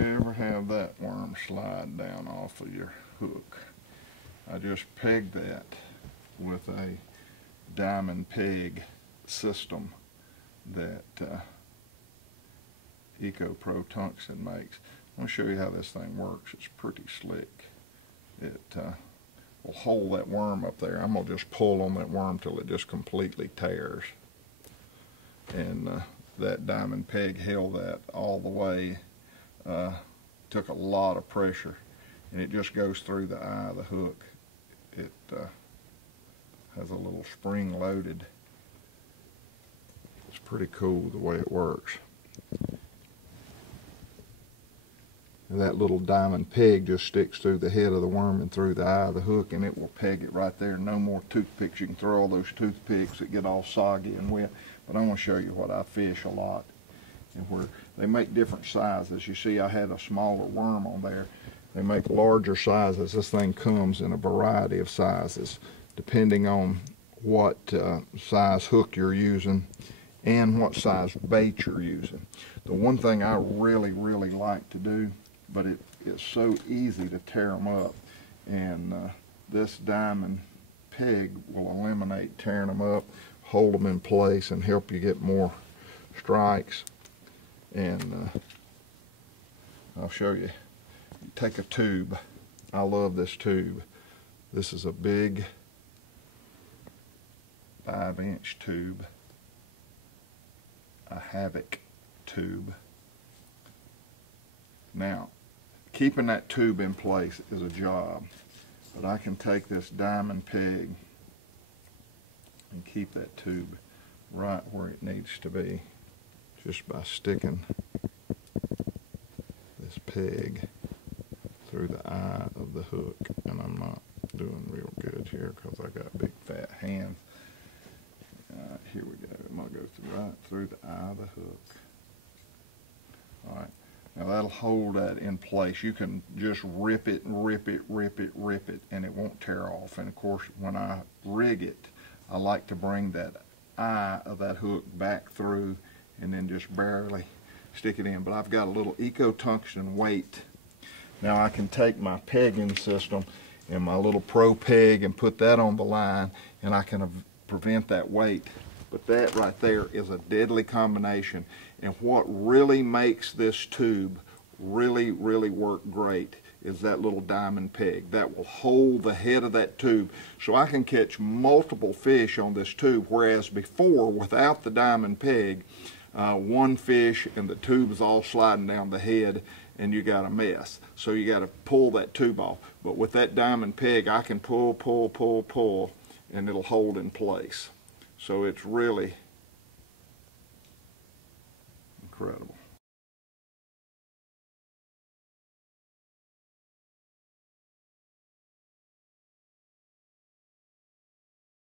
never have that worm slide down off of your hook. I just pegged that with a diamond peg system that EcoPro Tungsten makes. I'm going to show you how this thing works. It's pretty slick. It will hold that worm up there. I'm going to just pull on that worm till it just completely tears. And that diamond peg held that all the way. Took a lot of pressure, and it just goes through the eye of the hook. It has a little spring loaded. It's pretty cool the way it works. And that little diamond peg just sticks through the head of the worm and through the eye of the hook, and it will peg it right there. No more toothpicks. You can throw all those toothpicks that get all soggy and wet. But I'm going to show you what I fish a lot, and where they make different sizes. You see, I had a smaller worm on there. They make larger sizes. This thing comes in a variety of sizes, depending on what size hook you're using and what size bait you're using. The one thing I really like to do, but it's so easy to tear them up, and this diamond peg will eliminate tearing them up, hold them in place, and help you get more strikes. And I'll show you. Take a tube. I love this tube. This is a big 5-inch tube, a Havoc tube. Now, keeping that tube in place is a job, but I can take this diamond peg and keep that tube right where it needs to be just by sticking this peg through the eye of the hook. And I'm not doing real good here because I got big fat hands. Here we go. I'm going to go right through the eye of the hook. Alright, now that'll hold that in place. You can just rip it, and it won't tear off. And of course, when I rig it, I like to bring that eye of that hook back through and then just barely stick it in. But I've got a little Eco Tungsten weight. Now I can take my pegging system and my little Pro peg and put that on the line, and I can prevent that weight. But that right there is a deadly combination. And what really makes this tube really work great is that little diamond peg. That will hold the head of that tube, so I can catch multiple fish on this tube, whereas before, without the diamond peg, one fish and the tube is all sliding down the head, and you got a mess. So you got to pull that tube off. But with that diamond peg, I can pull, and it'll hold in place. So it's really incredible.